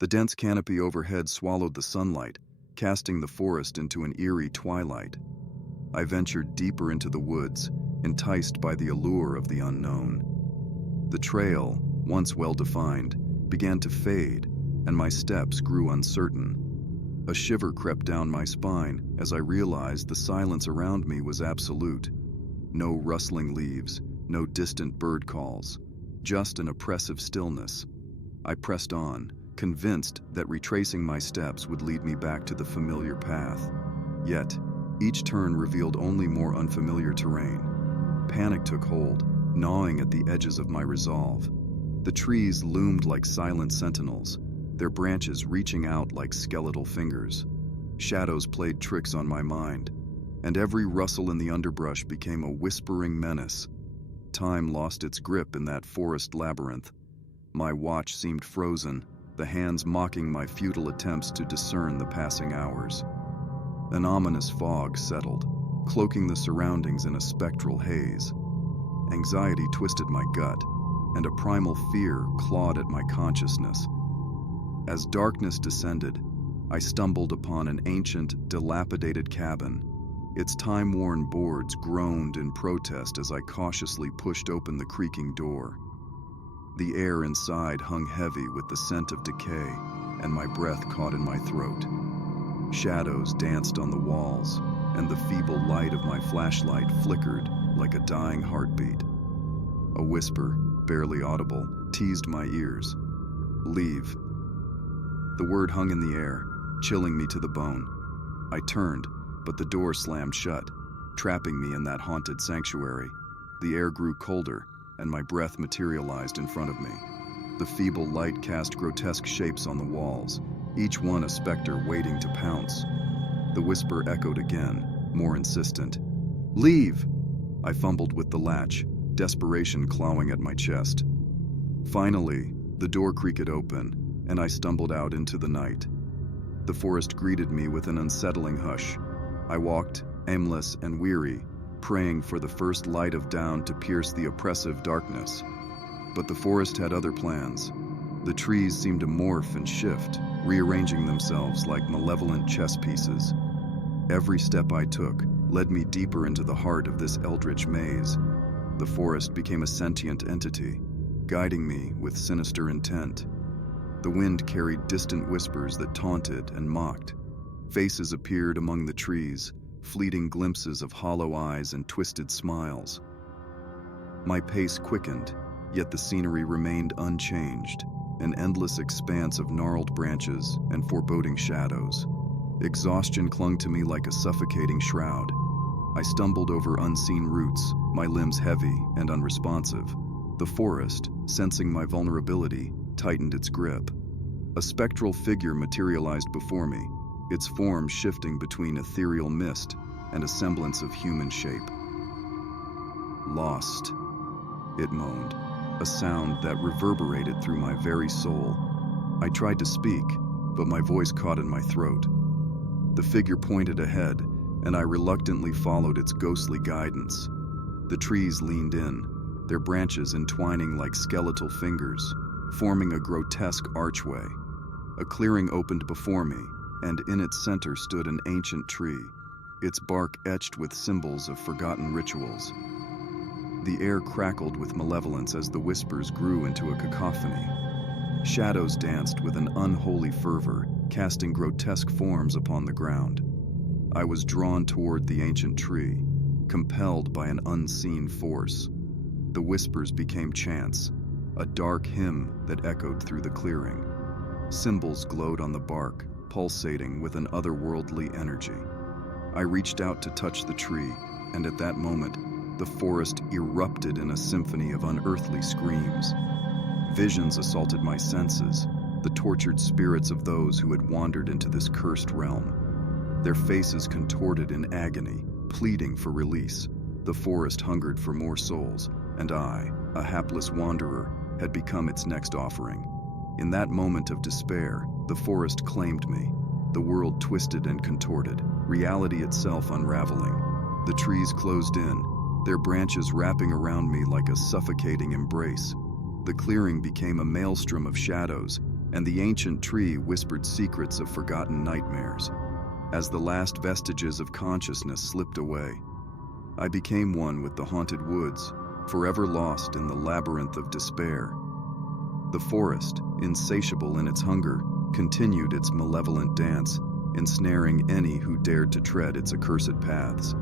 The dense canopy overhead swallowed the sunlight, casting the forest into an eerie twilight. I ventured deeper into the woods, enticed by the allure of the unknown. The trail, once well-defined, began to fade, and my steps grew uncertain. A shiver crept down my spine as I realized the silence around me was absolute. No rustling leaves, no distant bird calls, just an oppressive stillness. I pressed on, convinced that retracing my steps would lead me back to the familiar path. Yet, each turn revealed only more unfamiliar terrain. Panic took hold, gnawing at the edges of my resolve. The trees loomed like silent sentinels, their branches reaching out like skeletal fingers. Shadows played tricks on my mind, and every rustle in the underbrush became a whispering menace. Time lost its grip in that forest labyrinth. My watch seemed frozen, the hands mocking my futile attempts to discern the passing hours. An ominous fog settled, cloaking the surroundings in a spectral haze. Anxiety twisted my gut, and a primal fear clawed at my consciousness. As darkness descended, I stumbled upon an ancient, dilapidated cabin. Its time-worn boards groaned in protest as I cautiously pushed open the creaking door. The air inside hung heavy with the scent of decay, and my breath caught in my throat. Shadows danced on the walls, and the feeble light of my flashlight flickered like a dying heartbeat. A whisper, barely audible, teased my ears. "Leave." The word hung in the air, chilling me to the bone. I turned, but the door slammed shut, trapping me in that haunted sanctuary. The air grew colder, and my breath materialized in front of me. The feeble light cast grotesque shapes on the walls, each one a specter waiting to pounce. The whisper echoed again, more insistent. "Leave!" I fumbled with the latch, desperation clawing at my chest. Finally, the door creaked open, and I stumbled out into the night. The forest greeted me with an unsettling hush. I walked, aimless and weary, praying for the first light of dawn to pierce the oppressive darkness. But the forest had other plans. The trees seemed to morph and shift, rearranging themselves like malevolent chess pieces. Every step I took led me deeper into the heart of this eldritch maze. The forest became a sentient entity, guiding me with sinister intent. The wind carried distant whispers that taunted and mocked. Faces appeared among the trees, fleeting glimpses of hollow eyes and twisted smiles. My pace quickened, yet the scenery remained unchanged, an endless expanse of gnarled branches and foreboding shadows. Exhaustion clung to me like a suffocating shroud. I stumbled over unseen roots, my limbs heavy and unresponsive. The forest, sensing my vulnerability, tightened its grip. A spectral figure materialized before me, its form shifting between ethereal mist and a semblance of human shape. "Lost," it moaned, a sound that reverberated through my very soul. I tried to speak, but my voice caught in my throat. The figure pointed ahead, and I reluctantly followed its ghostly guidance. The trees leaned in, their branches entwining like skeletal fingers, forming a grotesque archway. A clearing opened before me, and in its center stood an ancient tree, its bark etched with symbols of forgotten rituals. The air crackled with malevolence as the whispers grew into a cacophony. Shadows danced with an unholy fervor, casting grotesque forms upon the ground. I was drawn toward the ancient tree, compelled by an unseen force. The whispers became chants, a dark hymn that echoed through the clearing. Symbols glowed on the bark, pulsating with an otherworldly energy. I reached out to touch the tree, and at that moment, the forest erupted in a symphony of unearthly screams. Visions assaulted my senses, the tortured spirits of those who had wandered into this cursed realm. Their faces contorted in agony, pleading for release. The forest hungered for more souls, and I, a hapless wanderer, had become its next offering. In that moment of despair, the forest claimed me. The world twisted and contorted, reality itself unraveling. The trees closed in, their branches wrapping around me like a suffocating embrace. The clearing became a maelstrom of shadows, and the ancient tree whispered secrets of forgotten nightmares. As the last vestiges of consciousness slipped away, I became one with the haunted woods, forever lost in the labyrinth of despair. The forest, insatiable in its hunger, continued its malevolent dance, ensnaring any who dared to tread its accursed paths.